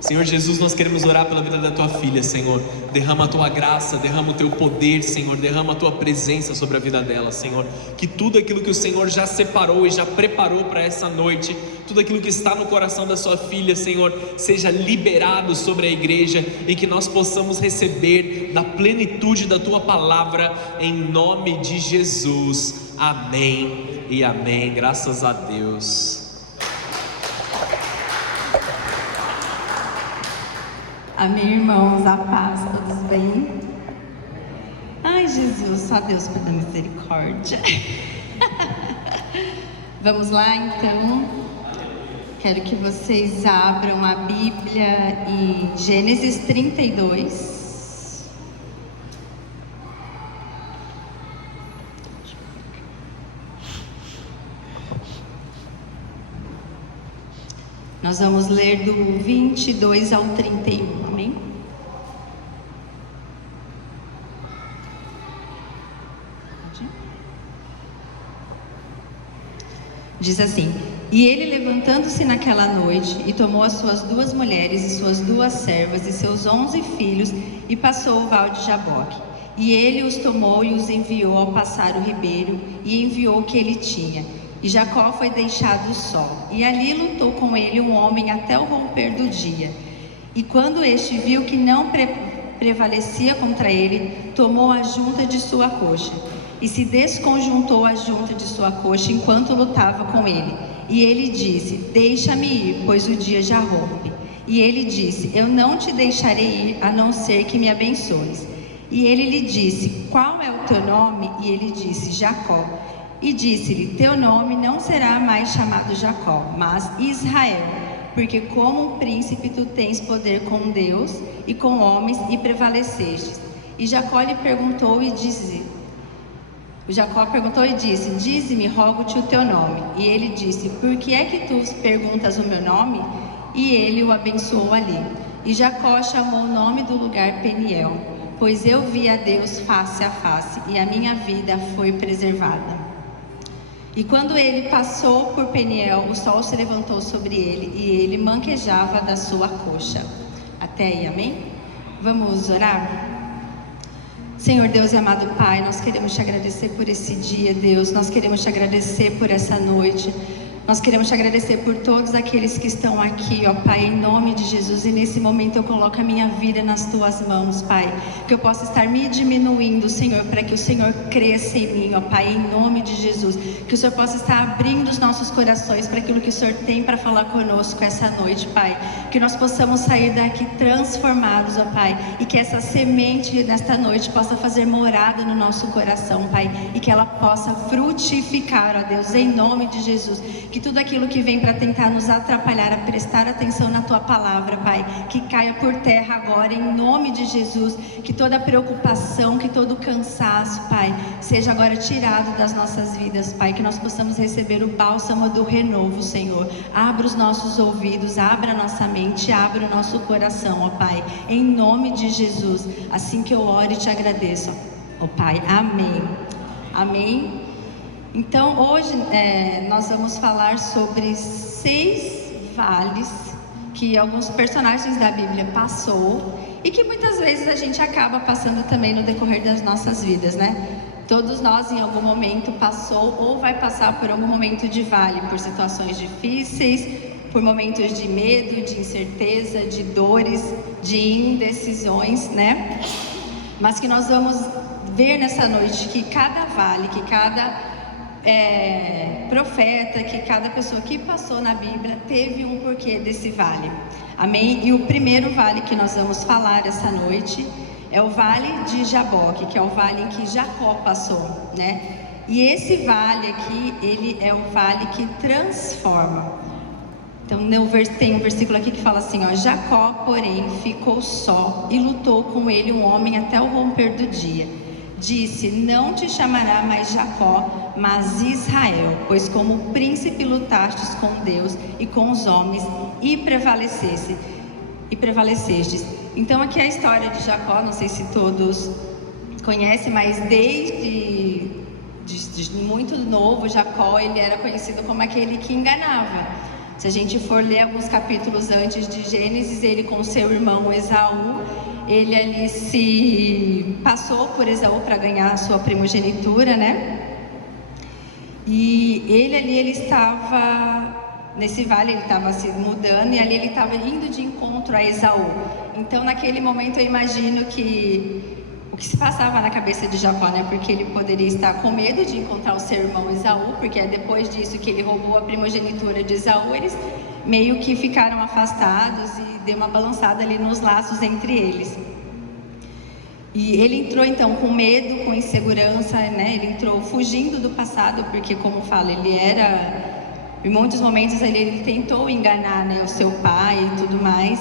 Senhor Jesus, nós queremos orar pela vida da tua filha, Senhor. Derrama a tua graça, derrama o teu poder, Senhor. Derrama a tua presença sobre a vida dela, Senhor. Que tudo aquilo que o Senhor já separou e já preparou para essa noite, tudo aquilo que está no coração da sua filha, Senhor, seja liberado sobre a igreja e que nós possamos receber da plenitude da tua palavra, em nome de Jesus. Amém e amém. Graças a Deus. Amém, irmãos, a paz, todos bem? Ai, Jesus, só Deus para dar misericórdia. Vamos lá, então. Quero que vocês abram a Bíblia em Gênesis 32. Nós vamos ler do 22 ao 31, amém? Diz assim: E ele, levantando-se naquela noite, e tomou as suas 2 mulheres e suas 2 servas e seus 11 filhos, e passou o val de Jaboque. E ele os tomou e os enviou ao passar o ribeiro, e enviou o que ele tinha. E Jacó foi deixado só, e ali lutou com ele um homem até o romper do dia. E quando este viu que não prevalecia contra ele, tomou a junta de sua coxa, e se desconjuntou a junta de sua coxa enquanto lutava com ele. E ele disse: Deixa-me ir, pois o dia já rompe. E ele disse: Eu não te deixarei ir, a não ser que me abençoes. E ele lhe disse: Qual é o teu nome? E ele disse: Jacó. E disse-lhe: Teu nome não será mais chamado Jacó, mas Israel, porque como um príncipe tu tens poder com Deus e com homens, e prevalecestes. E Jacó lhe perguntou e disse: Dize-me, rogo-te o teu nome. E ele disse: Por que é que tu perguntas o meu nome? E ele o abençoou ali. E Jacó chamou o nome do lugar Peniel, pois eu vi a Deus face a face, e a minha vida foi preservada. E quando ele passou por Peniel, o sol se levantou sobre ele, e ele manquejava da sua coxa. Até aí, amém? Vamos orar? Senhor Deus e amado Pai, nós queremos te agradecer por esse dia, Deus. Nós queremos te agradecer por essa noite. Nós queremos te agradecer por todos aqueles que estão aqui, ó Pai, em nome de Jesus. E nesse momento eu coloco a minha vida nas tuas mãos, Pai. Que eu possa estar me diminuindo, Senhor, para que o Senhor cresça em mim, ó Pai, em nome de Jesus. Que o Senhor possa estar abrindo os nossos corações para aquilo que o Senhor tem para falar conosco essa noite, Pai. Que nós possamos sair daqui transformados, ó Pai. E que essa semente nesta noite possa fazer morada no nosso coração, Pai. E que ela possa frutificar, ó Deus, em nome de Jesus. Que tudo aquilo que vem para tentar nos atrapalhar a prestar atenção na Tua Palavra, Pai, que caia por terra agora, em nome de Jesus. Que toda preocupação, que todo cansaço, Pai, seja agora tirado das nossas vidas, Pai. Que nós possamos receber o bálsamo do renovo, Senhor. Abra os nossos ouvidos, abra a nossa mente, abra o nosso coração, ó Pai, em nome de Jesus. Assim que eu oro e te agradeço, ó Pai. Amém. Amém. Então hoje nós vamos falar sobre 6 vales que alguns personagens da Bíblia passou e que muitas vezes a gente acaba passando também no decorrer das nossas vidas, né? Todos nós em algum momento passou ou vai passar por algum momento de vale, por situações difíceis, por momentos de medo, de incerteza, de dores, de indecisões, né? Mas que nós vamos ver nessa noite que cada vale, que cada profeta, que cada pessoa que passou na Bíblia teve um porquê desse vale, amém? E o primeiro vale que nós vamos falar essa noite é o vale de Jaboque, que é o vale em que Jacó passou, né? E esse vale aqui, ele é o vale que transforma. Então tem um versículo aqui que fala assim, ó: Jacó, porém, ficou só e lutou com ele um homem até o romper do dia. Disse: Não te chamará mais Jacó, mas Israel, pois como príncipe lutastes com Deus e com os homens e prevalecestes. Então aqui é a história de Jacó, não sei se todos conhecem, mas desde muito novo, Jacó, ele era conhecido como aquele que enganava. Se a gente for ler alguns capítulos antes de Gênesis, ele com seu irmão Esaú, ele ali se passou por Esaú para ganhar a sua primogenitura, né? E ele estava nesse vale, ele estava se mudando e ali ele estava indo de encontro a Esaú. Então, naquele momento, eu imagino que o que se passava na cabeça de Jacó, né? Porque ele poderia estar com medo de encontrar o seu irmão Esaú, porque é depois disso que ele roubou a primogenitura de Esaú, eles meio que ficaram afastados e deu uma balançada ali nos laços entre eles. E ele entrou então com medo, com insegurança, né? Ele entrou fugindo do passado, porque, como fala, ele era... Em muitos momentos ele tentou enganar, né, o seu pai e tudo mais.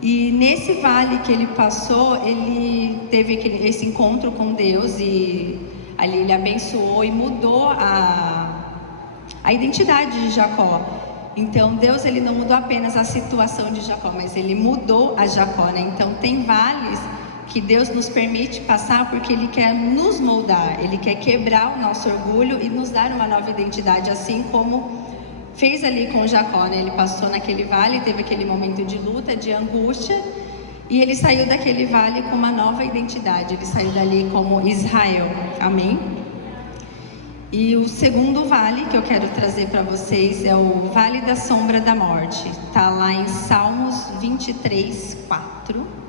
E nesse vale que ele passou, ele teve esse encontro com Deus e ali ele abençoou e mudou a identidade de Jacó. Então Deus, ele não mudou apenas a situação de Jacó, mas ele mudou a Jacó, né? Então tem vales que Deus nos permite passar porque Ele quer nos moldar, Ele quer quebrar o nosso orgulho e nos dar uma nova identidade, assim como fez ali com Jacó, né? Ele passou naquele vale, teve aquele momento de luta, de angústia, e ele saiu daquele vale com uma nova identidade, ele saiu dali como Israel, amém? E o segundo vale que eu quero trazer para vocês é o Vale da Sombra da Morte, está lá em Salmos 23, 4.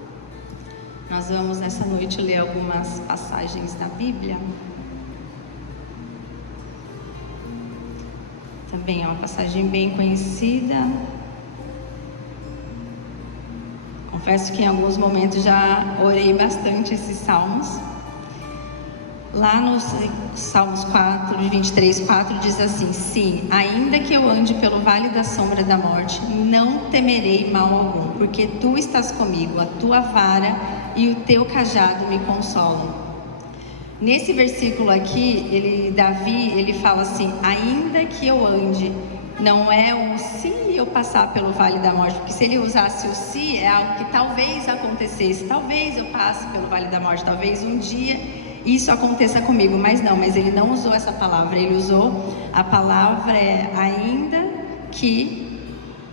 Nós vamos nessa noite ler algumas passagens da Bíblia. Também é uma passagem bem conhecida. Confesso que em alguns momentos já orei bastante esses salmos. Lá no Salmos 4, 23, 4 diz assim: sim, ainda que eu ande pelo vale da sombra da morte, não temerei mal algum, porque tu estás comigo, a tua vara e o teu cajado me consolam. Nesse versículo aqui, Davi, ele fala assim: ainda que eu ande, não é um se eu passar pelo vale da morte, porque se ele usasse o se, é algo que talvez acontecesse, talvez eu passe pelo vale da morte, talvez um dia isso aconteça comigo, mas ele não usou essa palavra, ele usou a palavra ainda que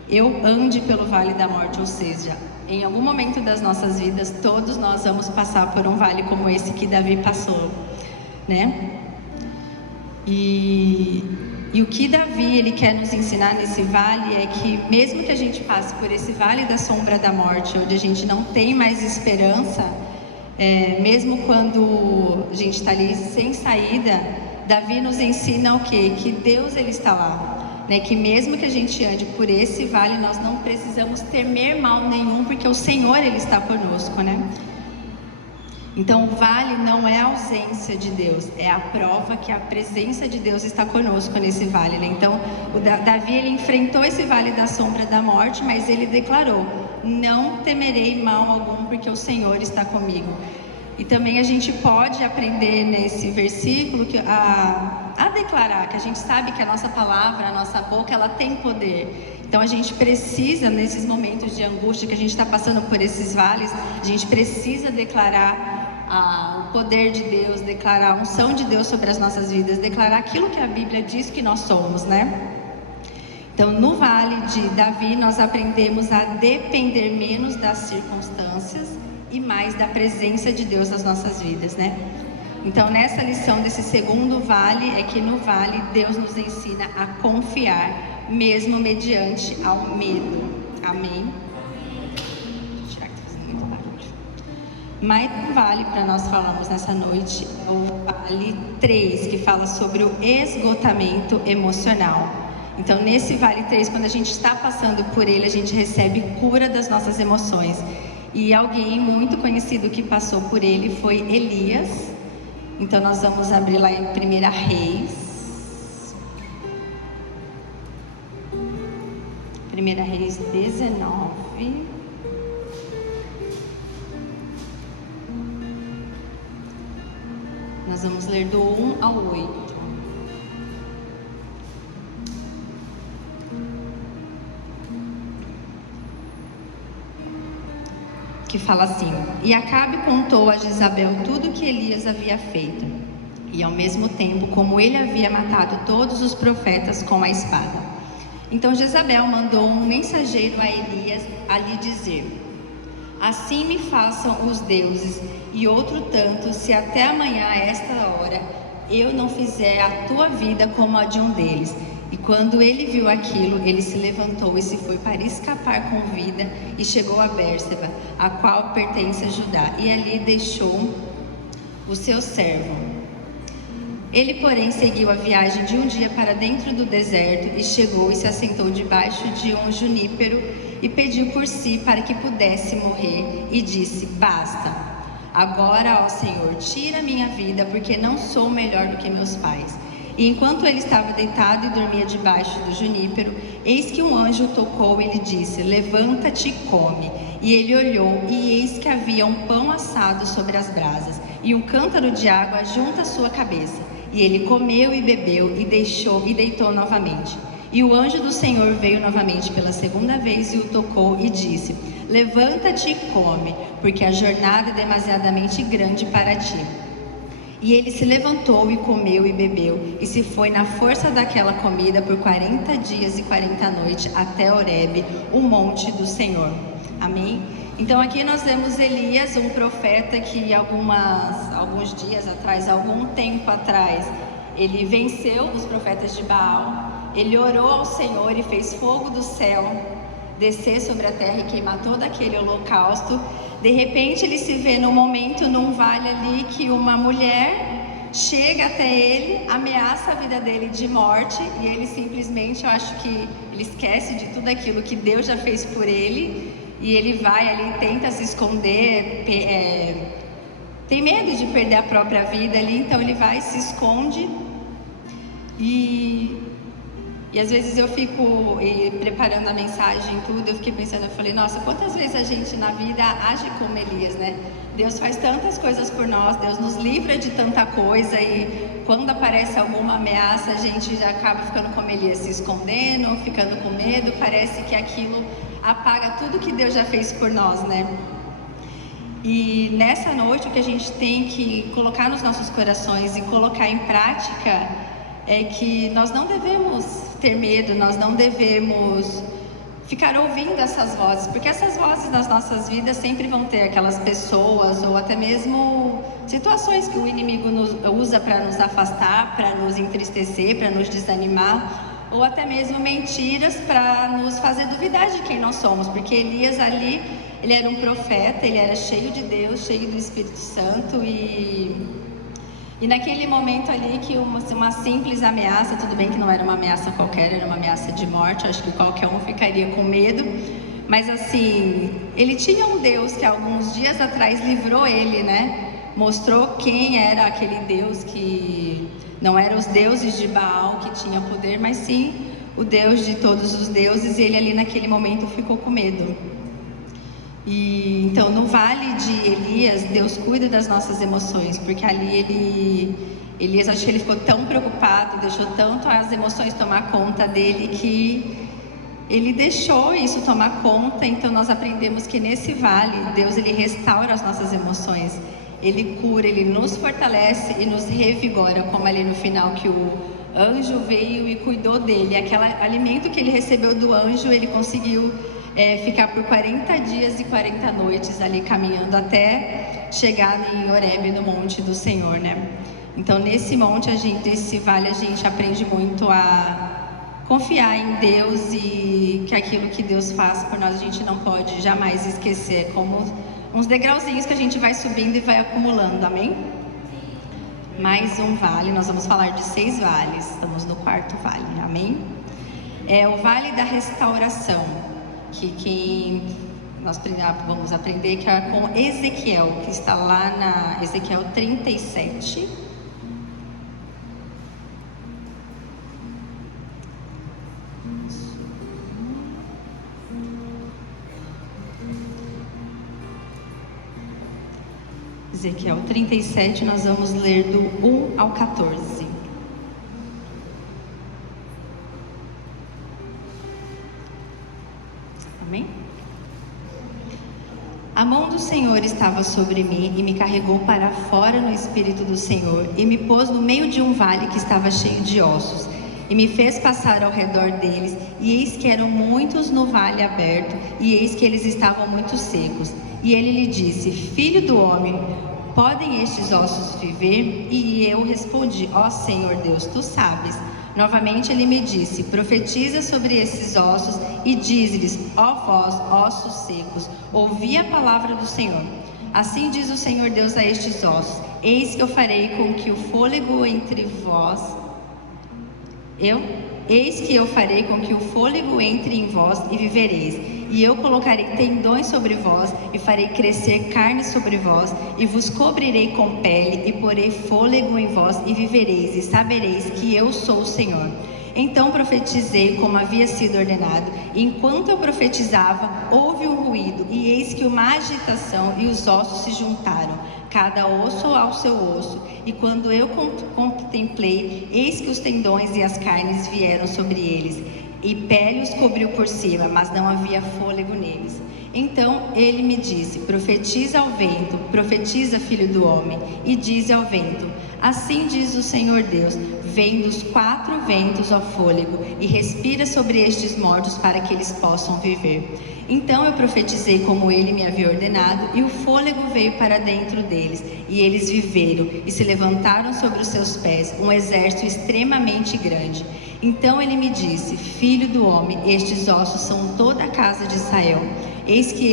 eu ande pelo vale da morte, ou seja, em algum momento das nossas vidas, todos nós vamos passar por um vale como esse que Davi passou, né? E o que Davi, ele quer nos ensinar nesse vale é que mesmo que a gente passe por esse vale da sombra da morte, onde a gente não tem mais esperança, mesmo quando a gente está ali sem saída, Davi nos ensina o quê? Que Deus, ele está lá, né? Que mesmo que a gente ande por esse vale, nós não precisamos temer mal nenhum, porque o Senhor, ele está conosco, né? Então o vale não é a ausência de Deus, é a prova que a presença de Deus está conosco nesse vale, né? Então Davi, ele enfrentou esse vale da sombra da morte, mas ele declarou: não temerei mal algum, porque o Senhor está comigo. E também a gente pode aprender nesse versículo a declarar, que a gente sabe que a nossa palavra, a nossa boca, ela tem poder. Então a gente precisa, nesses momentos de angústia que a gente está passando por esses vales, a gente precisa declarar o poder de Deus, declarar a unção de Deus sobre as nossas vidas, declarar aquilo que a Bíblia diz que nós somos, né? Então, no vale de Davi, nós aprendemos a depender menos das circunstâncias e mais da presença de Deus nas nossas vidas, né? Então, nessa lição desse segundo vale, é que no vale Deus nos ensina a confiar, mesmo mediante ao medo. Amém? Vou tirar que tá fazendo muito barulho. Mais um vale para nós falarmos nessa noite, o vale 3, que fala sobre o esgotamento emocional. Então, nesse vale 3, quando a gente está passando por ele, a gente recebe cura das nossas emoções. E alguém muito conhecido que passou por ele foi Elias. Então, nós vamos abrir lá em 1 Reis. 1 Reis 19. Nós vamos ler do 1 ao 8. Que fala assim: e Acabe contou a Jezabel tudo o que Elias havia feito, e ao mesmo tempo como ele havia matado todos os profetas com a espada. Então Jezabel mandou um mensageiro a Elias a lhe dizer: assim me façam os deuses, e outro tanto, se até amanhã a esta hora eu não fizer a tua vida como a de um deles. E quando ele viu aquilo, ele se levantou e se foi para escapar com vida, e chegou a Bérseba, a qual pertence a Judá, e ali deixou o seu servo. Ele, porém, seguiu a viagem de um dia para dentro do deserto, e chegou e se assentou debaixo de um junípero, e pediu por si para que pudesse morrer, e disse: basta. Agora, ó Senhor, tira minha vida, porque não sou melhor do que meus pais. E enquanto ele estava deitado e dormia debaixo do junípero, eis que um anjo tocou e lhe disse: levanta-te e come. E ele olhou, e eis que havia um pão assado sobre as brasas, e um cântaro de água junto à sua cabeça. E ele comeu e bebeu, e deitou novamente. E o anjo do Senhor veio novamente pela segunda vez e o tocou e disse: levanta-te e come, porque a jornada é demasiadamente grande para ti. E ele se levantou e comeu e bebeu, e se foi na força daquela comida por 40 dias e 40 noites até Horebe, o monte do Senhor. Amém? Então aqui nós vemos Elias, um profeta que alguns dias atrás, algum tempo atrás, ele venceu os profetas de Baal, ele orou ao Senhor e fez fogo do céu descer sobre a terra e queimar todo aquele holocausto. De repente ele se vê num momento, num vale ali, que uma mulher chega até ele, ameaça a vida dele de morte, e ele simplesmente, eu acho que ele esquece de tudo aquilo que Deus já fez por ele, e ele vai ali, tenta se esconder, tem medo de perder a própria vida ali, então ele vai, se esconde, e às vezes eu fico preparando a mensagem e tudo, eu fiquei pensando, eu falei, nossa, quantas vezes a gente na vida age como Elias, né? Deus faz tantas coisas por nós, Deus nos livra de tanta coisa, e quando aparece alguma ameaça, a gente já acaba ficando como Elias, se escondendo, ficando com medo, parece que aquilo apaga tudo que Deus já fez por nós, né? E nessa noite o que a gente tem que colocar nos nossos corações e colocar em prática é que nós não devemos ter medo, nós não devemos ficar ouvindo essas vozes, porque essas vozes nas nossas vidas sempre vão ter aquelas pessoas ou até mesmo situações que o inimigo usa para nos afastar, para nos entristecer, para nos desanimar, ou até mesmo mentiras para nos fazer duvidar de quem nós somos, porque Elias ali, ele era um profeta, ele era cheio de Deus, cheio do Espírito Santo, e naquele momento ali que uma simples ameaça, tudo bem que não era uma ameaça qualquer, era uma ameaça de morte, acho que qualquer um ficaria com medo, mas assim, ele tinha um Deus que alguns dias atrás livrou ele, né? Mostrou quem era aquele Deus, que não eram os deuses de Baal que tinha poder, mas sim o Deus de todos os deuses, e ele ali naquele momento ficou com medo. E então no vale de Elias, Deus cuida das nossas emoções, porque ali Elias, acho que ele ficou tão preocupado, deixou tanto as emoções tomar conta dele, que ele deixou isso tomar conta. Então nós aprendemos que nesse vale, Deus ele restaura as nossas emoções, ele cura, ele nos fortalece e nos revigora, como ali no final que o anjo veio e cuidou dele, aquele alimento que ele recebeu do anjo, ele conseguiu ficar por 40 dias e 40 noites ali caminhando até chegar em Horebe, no monte do Senhor, né? Então nesse monte, nesse vale, a gente aprende muito a confiar em Deus, e que aquilo que Deus faz por nós a gente não pode jamais esquecer, como uns degrauzinhos que a gente vai subindo e vai acumulando, amém? Mais um vale, nós vamos falar de 6 vales, estamos no 4º vale, amém? É o Vale da Restauração, que nós vamos aprender, que é com Ezequiel, que está lá na Ezequiel 37. Ezequiel 37, nós vamos ler do 1 ao 14. Amém? A mão do Senhor estava sobre mim e me carregou para fora no Espírito do Senhor, e me pôs no meio de um vale que estava cheio de ossos. E me fez passar ao redor deles, e eis que eram muitos no vale aberto, e eis que eles estavam muito secos. E ele lhe disse: Filho do homem, podem estes ossos viver? E eu respondi: Ó Senhor Deus, tu sabes. Novamente ele me disse: Profetiza sobre esses ossos e diz-lhes: Ó vós, ossos secos, ouvi a palavra do Senhor. Assim diz o Senhor Deus a estes ossos: Eis que eu farei com que o fôlego entre vós... Eis que eu farei com que o fôlego entre em vós e vivereis. E eu colocarei tendões sobre vós, e farei crescer carne sobre vós, e vos cobrirei com pele, e porei fôlego em vós, e vivereis, e sabereis que eu sou o Senhor. Então profetizei como havia sido ordenado, e enquanto eu profetizava, houve um ruído, e eis que uma agitação, e os ossos se juntaram, cada osso ao seu osso. E quando eu contemplei, eis que os tendões e as carnes vieram sobre eles, e pele os cobriu por cima, mas não havia fôlego neles. Então ele me disse: Profetiza ao vento, profetiza, filho do homem, e dize ao vento: Assim diz o Senhor Deus: Vem dos 4 ventos ao fôlego, e respira sobre estes mortos para que eles possam viver. Então eu profetizei como ele me havia ordenado, e o fôlego veio para dentro deles, e eles viveram, e se levantaram sobre os seus pés, um exército extremamente grande. Então ele me disse: Filho do homem, estes ossos são toda a casa de Israel. Eis que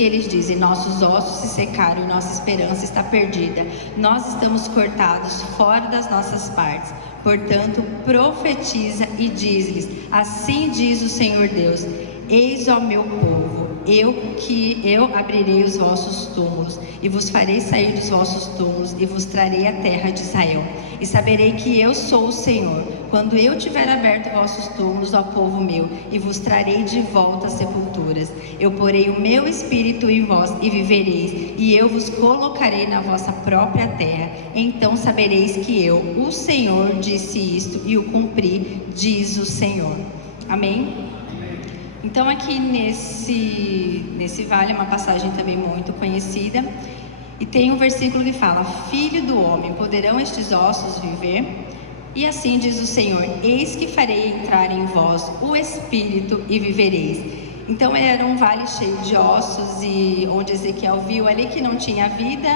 eles dizem: Nossos ossos se secaram e nossa esperança está perdida. Nós estamos cortados fora das nossas partes. Portanto, profetiza e diz-lhes: Assim diz o Senhor Deus: Eis ao meu povo, eu abrirei os vossos túmulos, e vos farei sair dos vossos túmulos, e vos trarei a terra de Israel. E saberei que eu sou o Senhor, quando eu tiver aberto vossos túmulos ao povo meu, e vos trarei de volta às sepulturas. Eu porei o meu espírito em vós, e vivereis, e eu vos colocarei na vossa própria terra. Então sabereis que eu, o Senhor, disse isto, e o cumpri, diz o Senhor. Amém? Então aqui nesse vale, é uma passagem também muito conhecida, e tem um versículo que fala: Filho do homem, poderão estes ossos viver? E assim diz o Senhor: Eis que farei entrar em vós o Espírito e vivereis. Então era um vale cheio de ossos, e onde Ezequiel viu ali que não tinha vida,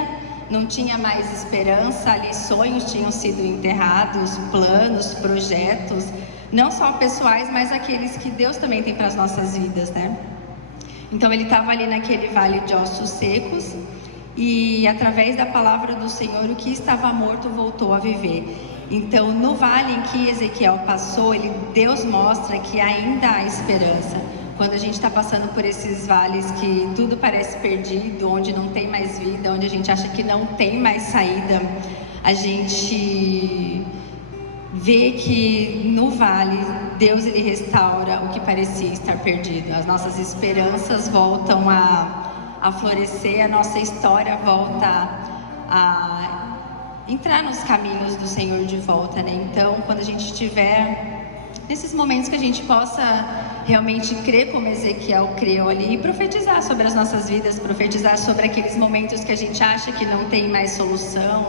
não tinha mais esperança, ali sonhos tinham sido enterrados, planos, projetos, não só pessoais, mas aqueles que Deus também tem para as nossas vidas, né? Então ele estava ali naquele vale de ossos secos, e através da palavra do Senhor, o que estava morto voltou a viver. Então no vale em que Ezequiel passou, Deus mostra que ainda há esperança. Quando a gente está passando por esses vales que tudo parece perdido, onde não tem mais vida, onde a gente acha que não tem mais saída, a gente vê que no vale Deus restaura o que parecia estar perdido. As nossas esperanças voltam a florescer, a nossa história volta a entrar nos caminhos do Senhor de volta, né? Então, quando a gente estiver nesses momentos, que a gente possa realmente crer como Ezequiel creu ali, e profetizar sobre as nossas vidas, profetizar sobre aqueles momentos que a gente acha que não tem mais solução,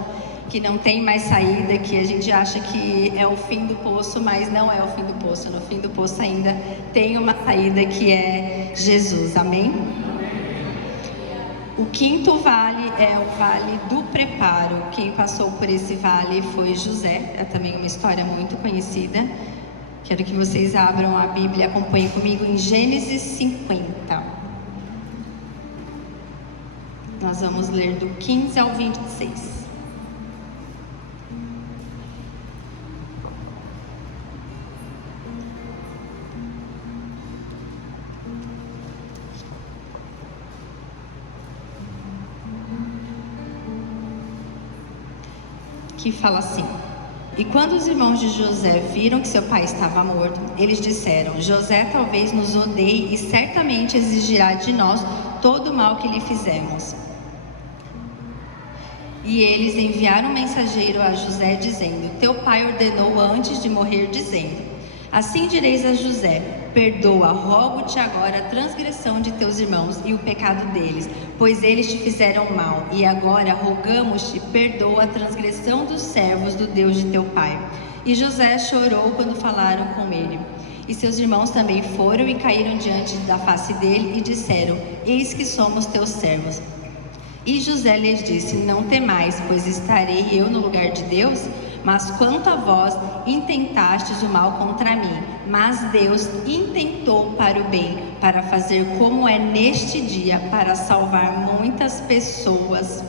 que não tem mais saída, que a gente acha que é o fim do poço, mas não é o fim do poço. No fim do poço ainda tem uma saída, que é Jesus. Amém? O 5º vale é o Vale do Preparo. Quem passou por esse vale foi José. É também uma história muito conhecida. Quero que vocês abram a Bíblia e acompanhem comigo em Gênesis 50. Nós vamos ler do 15 ao 26. Que fala assim: E quando os irmãos de José viram que seu pai estava morto, eles disseram: José talvez nos odeie e certamente exigirá de nós todo o mal que lhe fizemos. E eles enviaram um mensageiro a José dizendo: Teu pai ordenou antes de morrer, dizendo: Assim direis a José: Perdoa, rogo-te agora a transgressão de teus irmãos e o pecado deles, pois eles te fizeram mal. E agora rogamos-te, perdoa a transgressão dos servos do Deus de teu pai. E José chorou quando falaram com ele. E seus irmãos também foram e caíram diante da face dele e disseram: Eis que somos teus servos. E José lhes disse: Não temais, pois estarei eu no lugar de Deus? Mas quanto a vós, intentastes o mal contra mim, mas Deus intentou para o bem, para fazer como é neste dia, para salvar muitas pessoas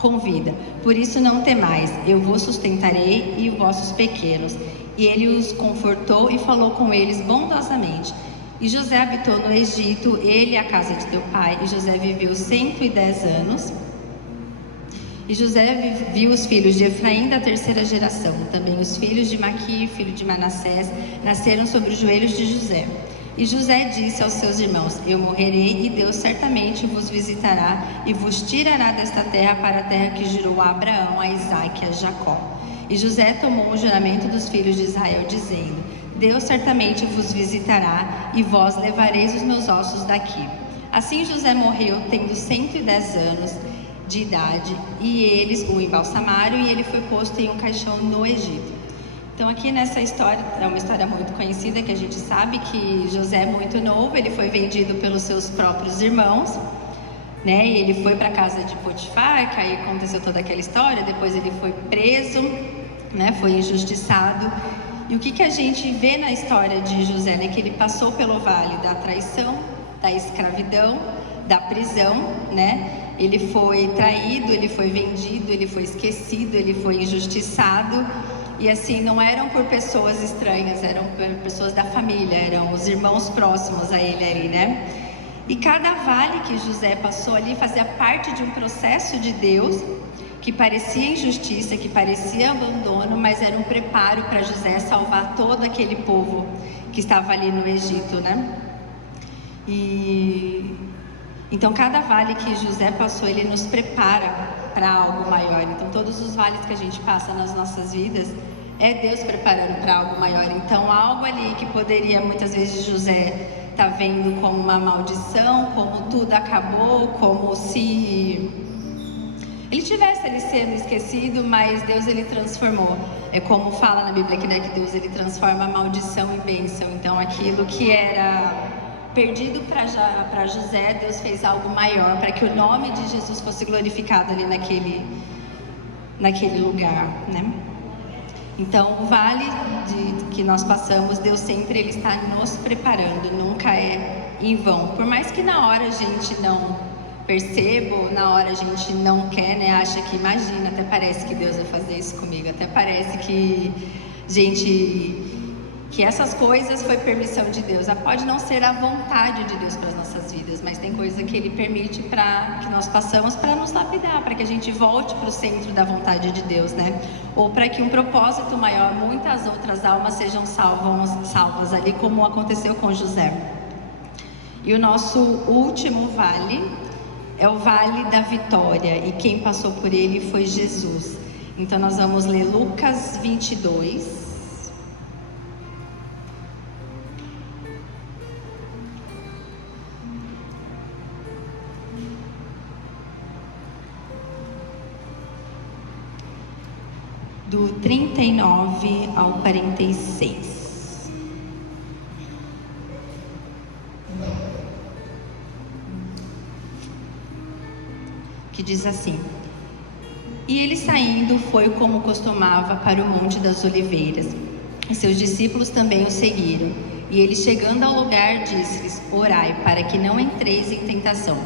com vida. Por isso não temais, eu vos sustentarei e vossos pequenos. E ele os confortou e falou com eles bondosamente. E José habitou no Egito, ele e a casa de teu pai. E José viveu 110 anos. E José viu os filhos de Efraim da terceira geração. Também os filhos de Maqui, filho de Manassés, nasceram sobre os joelhos de José. E José disse aos seus irmãos: Eu morrerei, e Deus certamente vos visitará e vos tirará desta terra para a terra que jurou a Abraão, a Isaque e a Jacó. E José tomou o juramento dos filhos de Israel, dizendo: Deus certamente vos visitará e vós levareis os meus ossos daqui. Assim José morreu, tendo 110 anos de idade, e eles o embalsamaram, e ele foi posto em um caixão no Egito. Então aqui nessa história, é uma história muito conhecida, que a gente sabe que José, muito novo, ele foi vendido pelos seus próprios irmãos, né? E ele foi para a casa de Potifar, que aí aconteceu toda aquela história. Depois ele foi preso, né? Foi injustiçado. E o que a gente vê na história de José, né? Que ele passou pelo vale da traição, da escravidão, da prisão, né? Ele foi traído, ele foi vendido, ele foi esquecido, ele foi injustiçado. E assim, não eram por pessoas estranhas, eram por pessoas da família, eram os irmãos próximos a ele ali, né? E cada vale que José passou ali fazia parte de um processo de Deus, que parecia injustiça, que parecia abandono, mas era um preparo para José salvar todo aquele povo que estava ali no Egito, né? Então cada vale que José passou, ele nos prepara para algo maior. Então todos os vales que a gente passa nas nossas vidas é Deus preparando para algo maior. Então algo ali que poderia muitas vezes José tá vendo como uma maldição, como tudo acabou, como se ele tivesse ali sendo esquecido, mas Deus ele transformou. É como fala na Bíblia aqui, né, que Deus ele transforma a maldição em bênção. Então aquilo que era perdido para José, Deus fez algo maior, para que o nome de Jesus fosse glorificado ali naquele lugar, né? Então, o vale que nós passamos, Deus sempre ele está nos preparando, nunca é em vão. Por mais que na hora a gente não perceba, ou na hora a gente não quer, né? Acha que, imagina, até parece que Deus vai fazer isso comigo, até parece que, que essas coisas foi permissão de Deus. Pode não ser a vontade de Deus para as nossas vidas, mas tem coisa que Ele permite que nós passamos para nos lapidar, para que a gente volte para o centro da vontade de Deus, né? Ou para que um propósito maior, muitas outras almas sejam salvas ali, como aconteceu com José. E o nosso último vale é o Vale da Vitória, e quem passou por ele foi Jesus. Então nós vamos ler Lucas 22. Do 39 ao 46. Que diz assim: E ele saindo foi como costumava para o Monte das Oliveiras. E seus discípulos também o seguiram. E ele chegando ao lugar disse-lhes: Orai para que não entreis em tentação.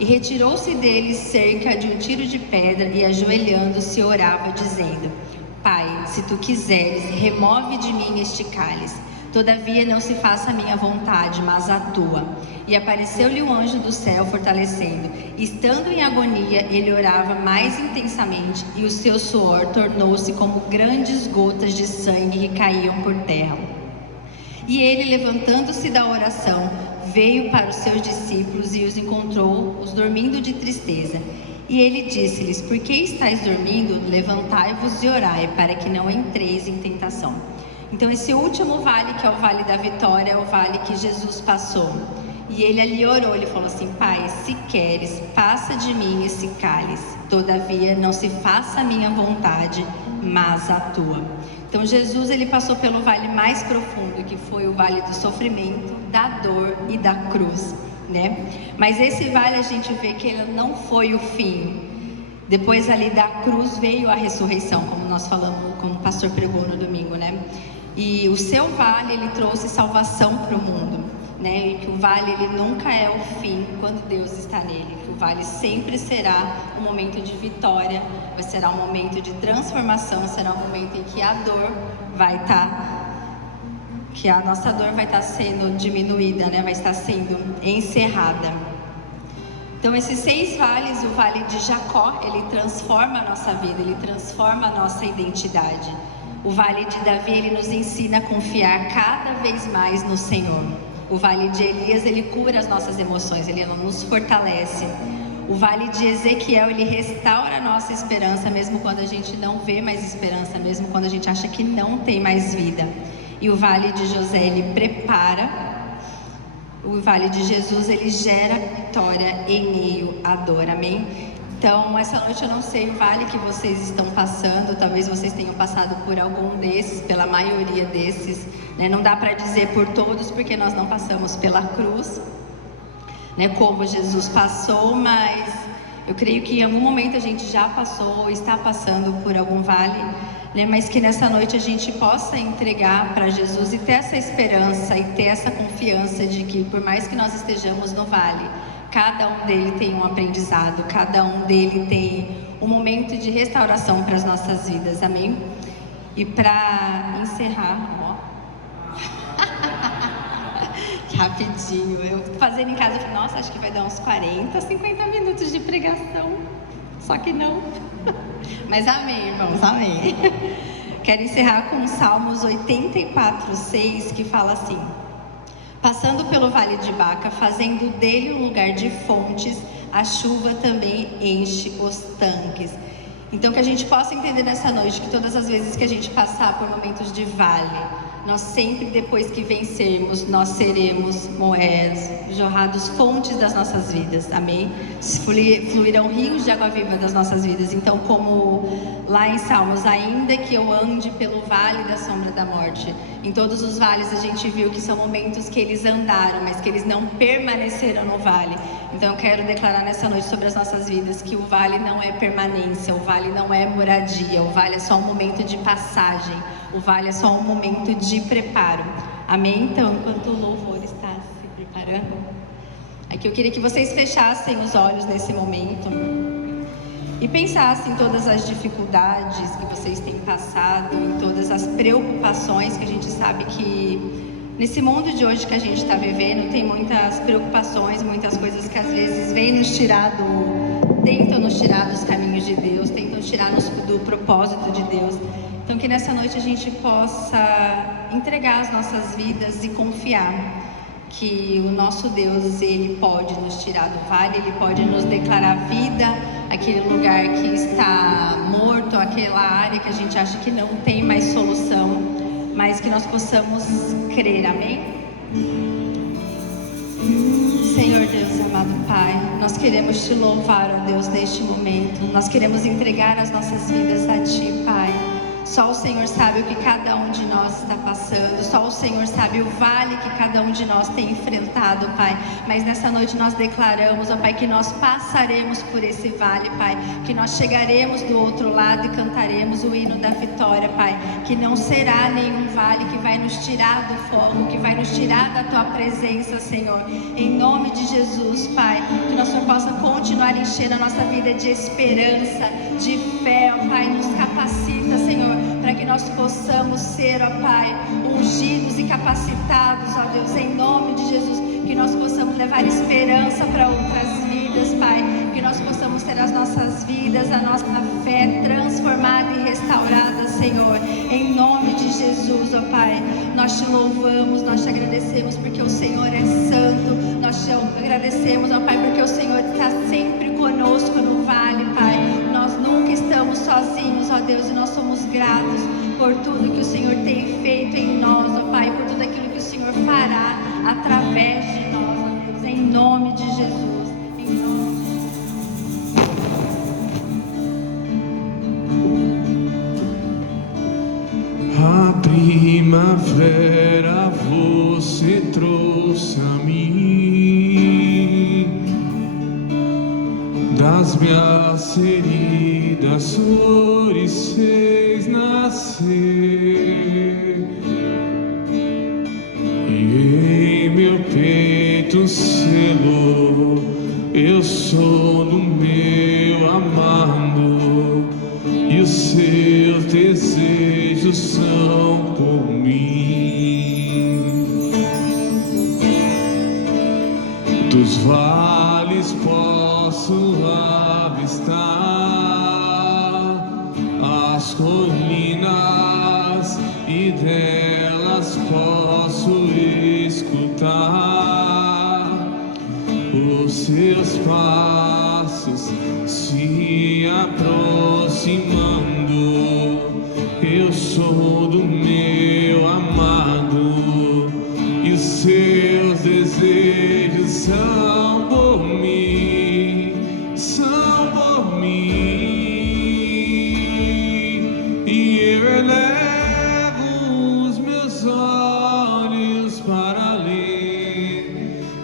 E retirou-se deles cerca de um tiro de pedra e ajoelhando-se orava dizendo: Pai, se tu quiseres, remove de mim este cálice. Todavia não se faça a minha vontade, mas a tua. E apareceu-lhe um anjo do céu fortalecendo. Estando em agonia, ele orava mais intensamente, e o seu suor tornou-se como grandes gotas de sangue que caíam por terra. E ele, levantando-se da oração, veio para os seus discípulos e os encontrou, os dormindo de tristeza. E ele disse-lhes: Por que estáis dormindo? Levantai-vos e orai, para que não entreis em tentação. Então esse último vale, que é o Vale da Vitória, é o vale que Jesus passou. E ele ali orou, ele falou assim: Pai, se queres, passa de mim esse cálice. Todavia, não se faça a minha vontade, mas a tua. Então Jesus, ele passou pelo vale mais profundo, que foi o vale do sofrimento, da dor e da cruz, né? Mas esse vale a gente vê que ele não foi o fim. Depois ali da cruz veio a ressurreição, como nós falamos, como o pastor pregou no domingo, né? E o seu vale, ele trouxe salvação para o mundo, né? E que o vale, ele nunca é o fim quando Deus está nele. Que o vale sempre será um momento de vitória, será um momento de transformação, será um momento em que a dor vai estar, que a nossa dor vai estar sendo diminuída, né? Vai estar sendo encerrada. Então esses 6 vales, o vale de Jacó, ele transforma a nossa vida, ele transforma a nossa identidade. O vale de Davi, ele nos ensina a confiar cada vez mais no Senhor. O vale de Elias, ele cura as nossas emoções, ele nos fortalece. O vale de Ezequiel, ele restaura a nossa esperança, mesmo quando a gente não vê mais esperança, mesmo quando a gente acha que não tem mais vida. E o vale de José, ele prepara. O vale de Jesus, ele gera vitória em meio à dor, amém? Então, essa noite eu não sei o vale que vocês estão passando, talvez vocês tenham passado por algum desses, pela maioria desses, né? Não dá para dizer por todos, porque nós não passamos pela cruz, né? Como Jesus passou, mas eu creio que em algum momento a gente já passou ou está passando por algum vale, né? Mas que nessa noite a gente possa entregar para Jesus e ter essa esperança e ter essa confiança de que por mais que nós estejamos no vale, cada um dele tem um aprendizado, cada um dele tem um momento de restauração para as nossas vidas, amém? E para encerrar, rapidinho, eu fazendo em casa, eu falei, nossa, acho que vai dar uns 40, 50 minutos de pregação, só que não. Mas amém, irmãos, amém. Quero encerrar com Salmos 84:6, que fala assim: passando pelo vale de Baca, fazendo dele um lugar de fontes, a chuva também enche os tanques. Então que a gente possa entender nessa noite que todas as vezes que a gente passar por momentos de vale, nós sempre, depois que vencermos, nós seremos jorrados fontes das nossas vidas, amém? Fluirão rios de água viva das nossas vidas. Então, como lá em Salmos, ainda que eu ande pelo vale da sombra da morte, em todos os vales a gente viu que são momentos que eles andaram, mas que eles não permaneceram no vale. Então eu quero declarar nessa noite sobre as nossas vidas que o vale não é permanência, o vale não é moradia, o vale é só um momento de passagem, o vale é só um momento de preparo, amém? Então, enquanto o louvor está se preparando, aqui eu queria que vocês fechassem os olhos nesse momento e pensassem em todas as dificuldades que vocês têm passado, em todas as preocupações que a gente sabe que nesse mundo de hoje que a gente está vivendo, tem muitas preocupações, muitas coisas que às vezes tentam nos tirar dos caminhos de Deus, tentam tirar-nos do propósito de Deus. Então que nessa noite a gente possa entregar as nossas vidas e confiar que o nosso Deus, ele pode nos tirar do vale, ele pode nos declarar vida, aquele lugar que está morto, aquela área que a gente acha que não tem mais solução, mas que nós possamos crer, amém? Senhor Deus, amado Pai, nós queremos te louvar, ó Deus, neste momento. Nós queremos entregar as nossas vidas a Ti, Pai. Só o Senhor sabe o que cada um de nós está passando. Só o Senhor sabe o vale que cada um de nós tem enfrentado, Pai. Mas nessa noite nós declaramos, ó Pai, que nós passaremos por esse vale, Pai. Que nós chegaremos do outro lado e cantaremos o hino da vitória, Pai. Que não será nenhum vale que vai nos tirar do fogo, que vai nos tirar da Tua presença, Senhor. Em nome de Jesus, Pai. Que nós possa continuar enchendo a nossa vida de esperança, de fé, ó Pai. Nos capacita, Senhor, para que nós possamos ser, ó Pai, ungidos e capacitados, ó Deus, em nome de Jesus, que nós possamos levar esperança para outras vidas, Pai, que nós possamos ter as nossas vidas, a nossa fé transformada e restaurada, Senhor, em nome de Jesus, ó Pai. Nós te louvamos, nós te agradecemos porque o Senhor é santo, nós te agradecemos, ó Pai, porque o Senhor está sempre conosco no vale, Pai. Nós nunca estamos sozinhos, ó Deus, e nós somos gratos por tudo que o Senhor tem feito em nós, ó Pai, por tudo aquilo que o Senhor fará através de nós, ó Deus, Jesus, em nome de A primavera você trouxe a mim, das minhas feridas flores fez nascer, e em meu peito selou, eu sou do meu amado, e os seus desejos são por mim. Dos vales posso avistar as colinas, e delas posso escutar os seus passos se aproximando. Eu sou do meu amado, e os seus desejos são por mim, são por mim. E eu elevo os meus olhos para além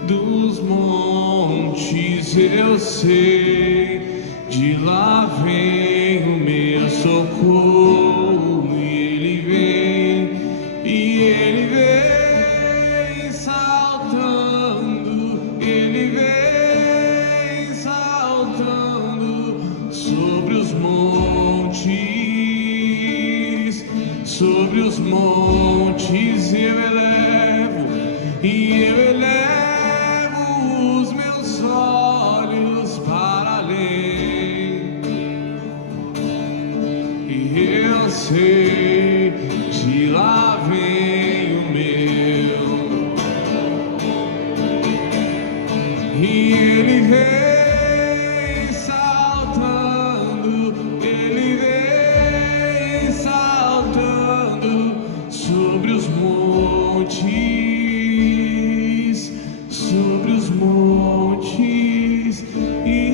dos montes, eu sei, de lá vem o meu socorro, e ele vem saltando, ele vem saltando sobre os montes, sobre os montes eu elevo, e eu elevo os meus olhos para além, e eu sei, de lá vem o meu, e ele vem saltando, ele vem saltando sobre os montes, sobre os montes, e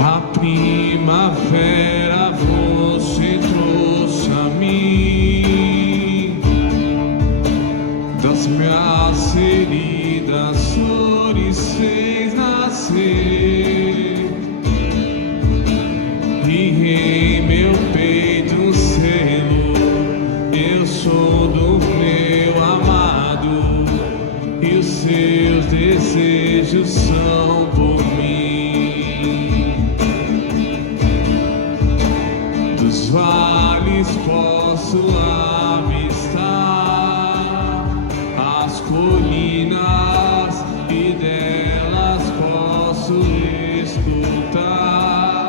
a primavera você trouxe a mim, das minhas feridas flores fez nascer, e em meu peito um selo, eu sou do meu amado, e os seus desejos são por mim. Dos vales posso avistar as colinas, e delas posso escutar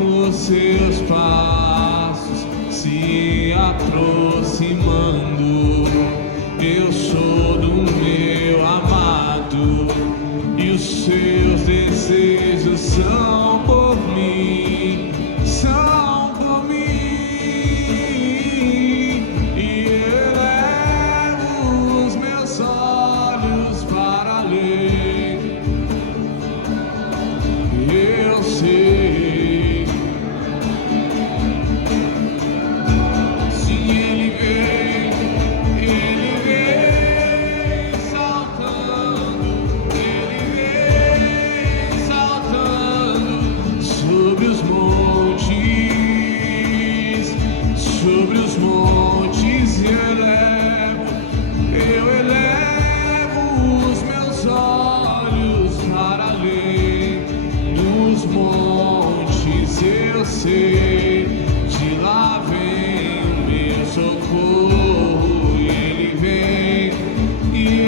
os seus passos se aproximando. Eu sou do meu amado, e os seus desejos são por mim, são por mim. E elevo os meus olhos para além, eu sei, se ele vem saltando, ele vem saltando sobre os montes eu elevo os meus olhos para além dos montes, eu sei, de lá vem o meu socorro, ele vem, e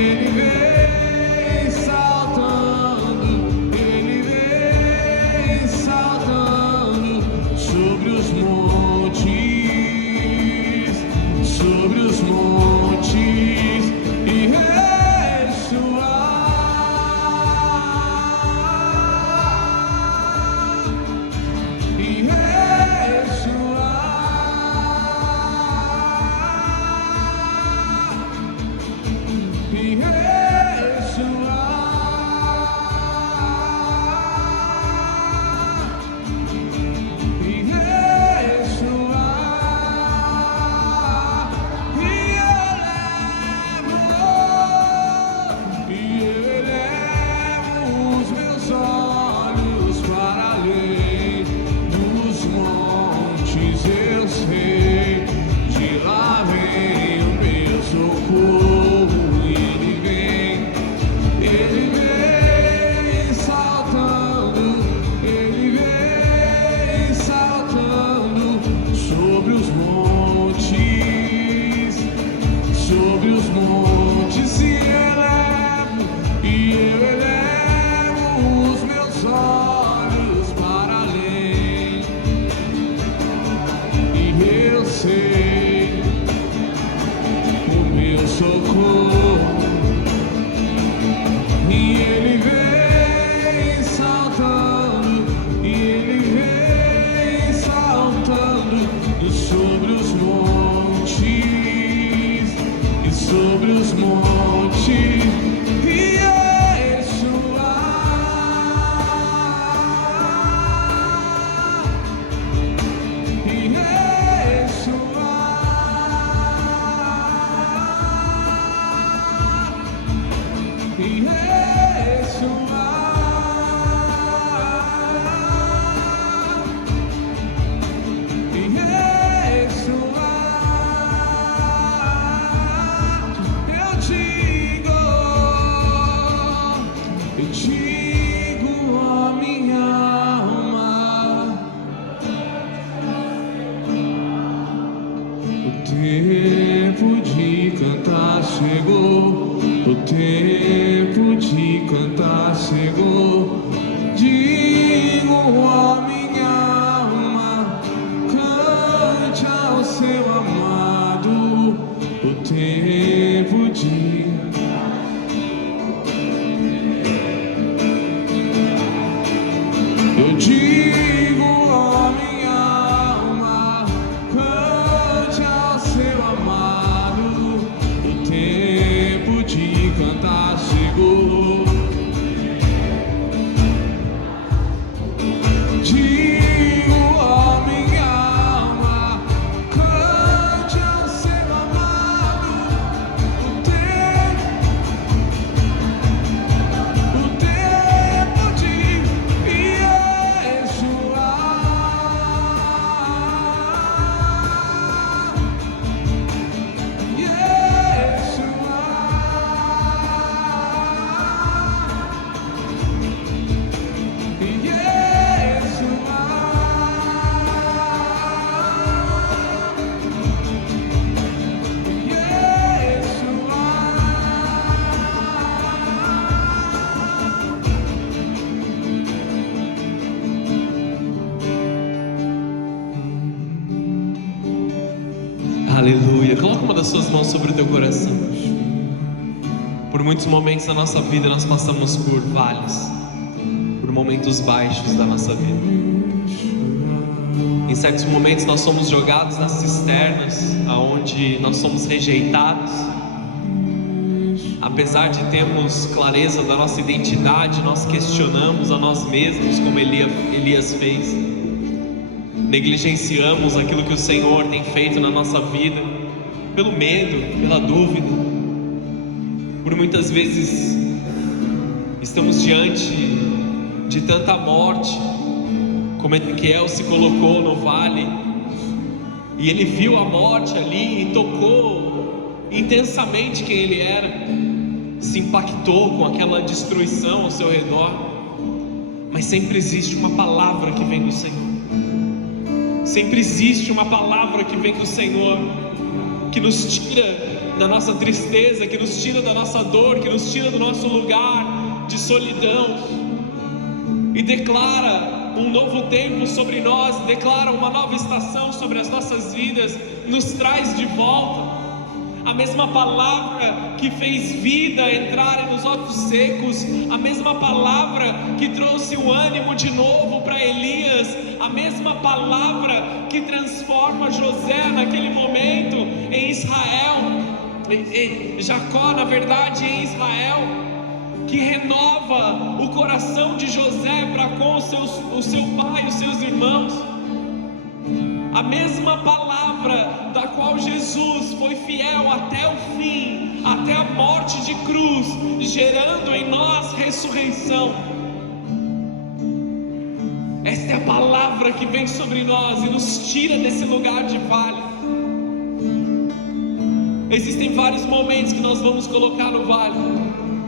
Aleluia. Coloca uma das suas mãos sobre o teu coração. Por muitos momentos da nossa vida nós passamos por vales, por momentos baixos da nossa vida. Em certos momentos nós somos jogados nas cisternas, aonde nós somos rejeitados. Apesar de termos clareza da nossa identidade, nós questionamos a nós mesmos, como Elias fez. Negligenciamos aquilo que o Senhor tem feito na nossa vida, pelo medo, pela dúvida. Por muitas vezes estamos diante de tanta morte, como Ezequiel se colocou no vale, e ele viu a morte ali e tocou intensamente quem ele era, se impactou com aquela destruição ao seu redor. Mas sempre existe uma palavra que vem do Senhor. Sempre existe uma palavra que vem do Senhor, que nos tira da nossa tristeza, que nos tira da nossa dor, que nos tira do nosso lugar de solidão, e declara um novo tempo sobre nós, declara uma nova estação sobre as nossas vidas, nos traz de volta. A mesma palavra que fez vida entrar nos ossos secos, a mesma palavra que trouxe o ânimo de novo para Elias, a mesma palavra que transforma José naquele momento em Israel, Jacó, na verdade, em Israel, que renova o coração de José para com o seu pai e os seus irmãos. A mesma palavra da qual Jesus foi fiel até o fim, até a morte de cruz, gerando em nós ressurreição. Esta é a palavra que vem sobre nós e nos tira desse lugar de vale. Existem vários momentos que nós vamos colocar no vale,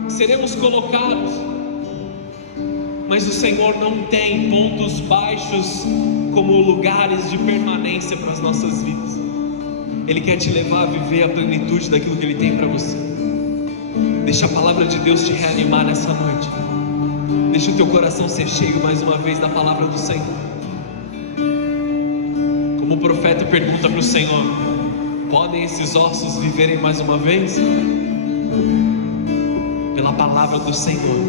seremos colocados, mas o Senhor não tem pontos baixos como lugares de permanência para as nossas vidas. Ele quer te levar a viver a plenitude daquilo que Ele tem para você. Deixa a palavra de Deus te reanimar nessa noite. Deixa o teu coração ser cheio mais uma vez da palavra do Senhor. Como o profeta pergunta para o Senhor: podem esses ossos viverem mais uma vez? Pela palavra do Senhor.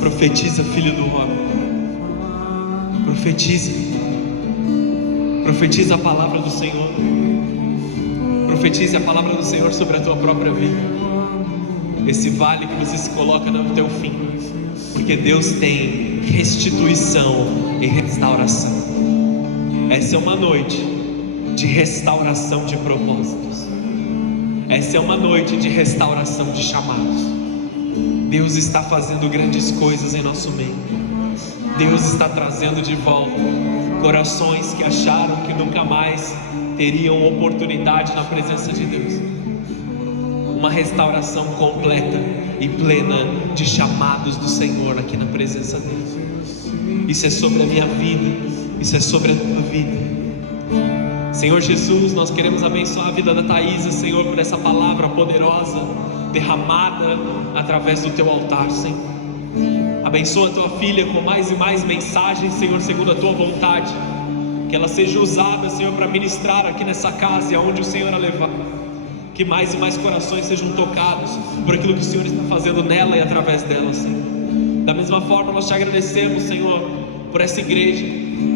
Profetiza, filho do homem. Profetiza. Profetiza a palavra do Senhor. Profetize a palavra do Senhor sobre a tua própria vida. Esse vale que você se coloca no teu fim, porque Deus tem restituição e restauração. Essa é uma noite de restauração de propósitos. Essa é uma noite de restauração de chamados. Deus está fazendo grandes coisas em nosso meio. Deus está trazendo de volta corações que acharam que nunca mais teriam oportunidade na presença de Deus. Uma restauração completa e plena de chamados do Senhor aqui na presença dele. Isso é sobre a minha vida, isso é sobre a tua vida. Senhor Jesus, nós queremos abençoar a vida da Thaísa, Senhor, por essa palavra poderosa derramada através do teu altar, Senhor. Abençoa a tua filha com mais e mais mensagens, Senhor, segundo a tua vontade. Que ela seja usada, Senhor, para ministrar aqui nessa casa e aonde o Senhor a levar. Que mais e mais corações sejam tocados por aquilo que o Senhor está fazendo nela e através dela, Senhor. Da mesma forma, nós te agradecemos, Senhor, por essa igreja.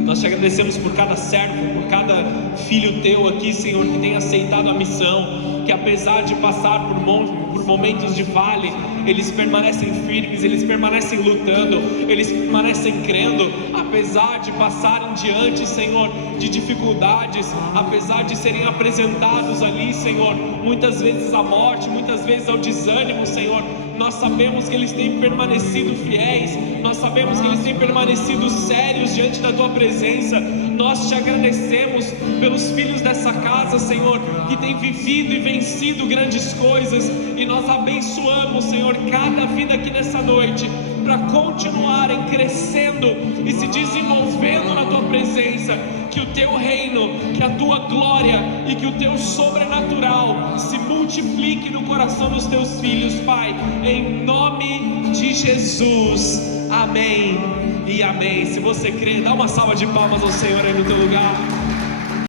Nós te agradecemos por cada servo, por cada filho teu aqui, Senhor, que tem aceitado a missão, que apesar de passar por momentos de vale, eles permanecem firmes, eles permanecem lutando, eles permanecem crendo, apesar de passarem diante, Senhor, de dificuldades, apesar de serem apresentados ali, Senhor, muitas vezes à morte, muitas vezes ao desânimo, Senhor. Nós sabemos que eles têm permanecido fiéis, nós sabemos que eles têm permanecido sérios diante da tua presença. Nós te agradecemos pelos filhos dessa casa, Senhor, que têm vivido e vencido grandes coisas, e nós abençoamos, Senhor, cada vida aqui nessa noite, para continuarem crescendo e se desenvolvendo na tua presença. Que o teu reino, que a tua glória e que o teu sobrenatural se multiplique no coração dos teus filhos, Pai, em nome de Jesus, amém e amém. Se você crê, dá uma salva de palmas ao Senhor aí no teu lugar.